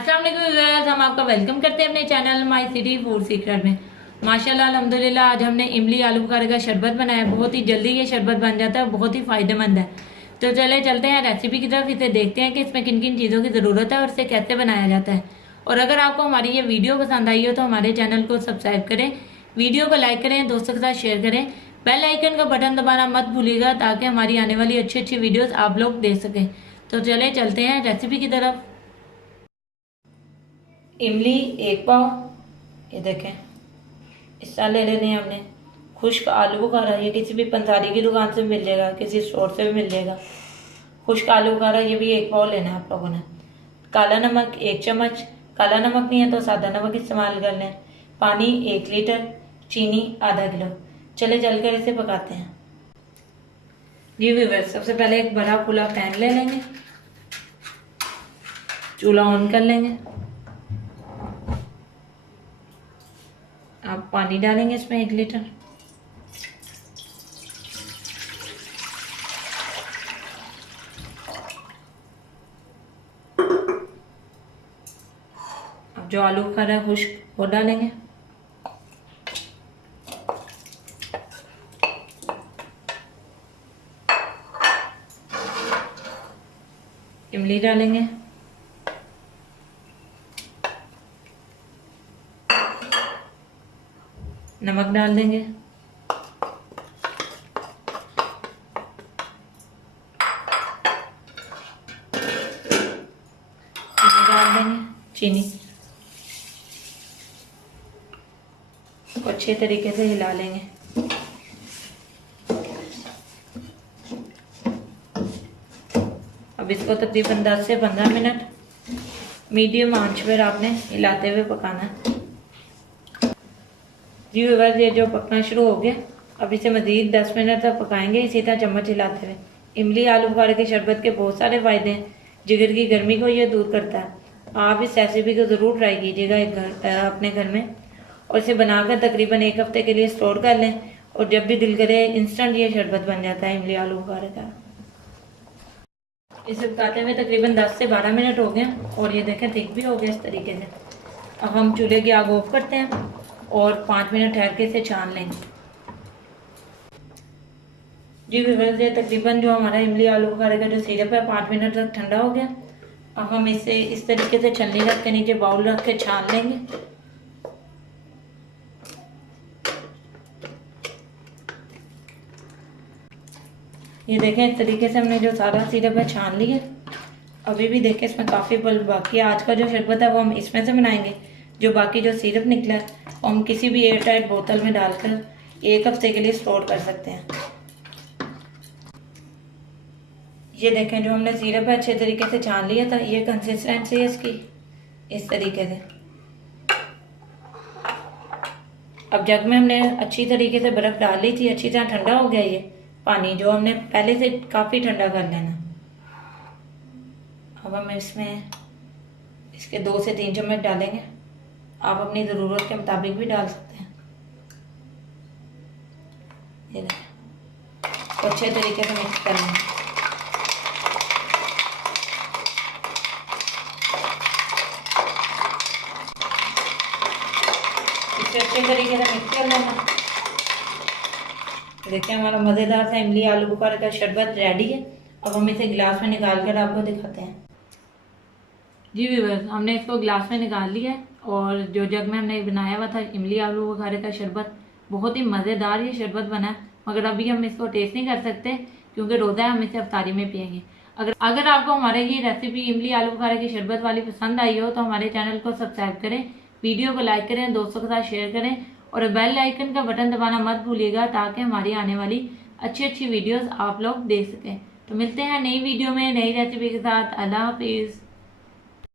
अस्सलाम वालेकुम व्यूअर्स, हम आपका वेलकम करते हैं अपने channel my city food secret में। माशाल्लाह अल्हम्दुलिल्लाह आज हमने इमली आलू बुखारे का शरबत बनाया। बहुत ही जल्दी ये शरबत बन जाता है, बहुत ही फायदेमंद है। तो चले चलते हैं रेसिपी की तरफ, इसे देखते हैं कि इसमें किन किन चीज़ों की ज़रूरत है और इसे कैसे बनाया जाता है। और अगर आपको हमारी ये वीडियो पसंद आई हो तो हमारे चैनल को सब्सक्राइब करें, वीडियो को लाइक करें, दोस्तों के साथ शेयर करें, बेल आइकन का बटन दबाना मत भूलिएगा ताकि हमारी आने वाली अच्छी अच्छी वीडियोस आप लोग देख सकें। तो चले चलते हैं रेसिपी की तरफ। इमली 1 पाव, ये देखें इस तरह ले लेने हैं हमने। खुश्क आलू बुखारा, ये किसी भी पंसारी की दुकान से मिल जाएगा, किसी स्टोर से भी मिल जाएगा। खुश्क आलू बुखारा ये भी 1 पाव लेना है आप लोगों ने। काला नमक 1 चम्मच, काला नमक नहीं है तो सादा नमक इस्तेमाल कर लें। पानी 1 लीटर, चीनी आधा किलो। चले चलकर इसे पकाते हैं। जी व्यूअर्स, सबसे पहले एक बड़ा खुला पैन ले लेंगे, चूल्हा ऑन कर लेंगे। आप पानी डालेंगे इसमें 1 लीटर। अब जो आलू बुखारा है खुश्क वो डालेंगे। इमली डालेंगे, नमक डाल देंगे, चीनी डाल देंगे, चीनी को अच्छे तरीके से हिला लेंगे। अब इसको तकरीबन 10 से 15 मिनट मीडियम आंच पर आपने हिलाते हुए पकाना है। जी व्यूअर्स, ये जो पकना शुरू हो गया, अब इसे मजीद 10 मिनट तक पकाएंगे इसी तरह चम्मच हिलाते हुए। इमली आलू बुखारे के शरबत के बहुत सारे फायदे हैं। जिगर की गर्मी को ये दूर करता है। आप इस रेसिपी को ज़रूर ट्राई कीजिएगा अपने घर में, और इसे बनाकर तकरीबन 1 हफ्ते के लिए स्टोर कर लें, और जब भी दिल करे इंस्टेंट ये शरबत बन जाता है इमली आलू बुखारे का। इसे पकाते हुए तकरीबन 10 से 12 मिनट हो गए और ये देखें थिक भी हो गया इस तरीके से। अब हम चूल्हे की आग ऑफ करते हैं और 5 मिनट ठहर के इसे छान लेंगे। जी व्यूअर्स, ये तकरीबन जो हमारा इमली आलू बुखारे का जो सिरप है 5 मिनट तक ठंडा हो गया। अब हम इसे इस तरीके से छलनी रख के नीचे बाउल रख के छान लेंगे। ये देखें इस तरीके से हमने जो सारा सिरप है छान लिया। अभी भी देखें इसमें काफ़ी पल्प बाकी है। आज का जो शरबत है वो हम इसमें से बनाएंगे। जो बाकी जो सिरप निकला है वो हम किसी भी एयर टाइट बोतल में डालकर 1 हफ्ते के लिए स्टोर कर सकते हैं। ये देखें जो हमने सिरप है अच्छे तरीके से छान लिया था, ये कंसिस्टेंसी है इसकी इस तरीके से। अब जग में हमने अच्छी तरीके से बर्फ़ डाल ली थी, अच्छी तरह ठंडा हो गया ये पानी, जो हमने पहले से काफ़ी ठंडा कर लेना। अब हम इसमें इसके 2 से 3 चम्मच डालेंगे। आप अपनी ज़रूरत के मुताबिक भी डाल सकते हैं। ये देखें, तो अच्छे तरीके से मिक्स कर लेंगे। इसे अच्छे तरीके से मिक्स कर लेना। देखिए हमारा मज़ेदार सा इमली आलू बुखारे का शरबत रेडी है। अब हम इसे गिलास में निकाल कर आपको दिखाते हैं। जी व्यूअर्स, हमने इसको गिलास में निकाल लिया है और जो जग में हमने बनाया हुआ था इमली आलू बुखारे का शरबत, बहुत ही मज़ेदार ये शरबत बना है। मगर अभी हम इसको टेस्ट नहीं कर सकते क्योंकि रोज़ा है, हम इसे अफ्तारी में पियेंगे। अगर आपको हमारे ये रेसिपी इमली आलू बुखारे की शरबत वाली पसंद आई हो तो हमारे चैनल को सब्सक्राइब करें, वीडियो को लाइक करें, दोस्तों के साथ शेयर करें, और बेल आइकन का बटन दबाना मत भूलिएगा ताकि हमारी आने वाली अच्छी अच्छी वीडियोस आप लोग देख सकें। तो मिलते हैं नई वीडियो में नई रेसिपी के साथ। अल्लाह हाफिज़।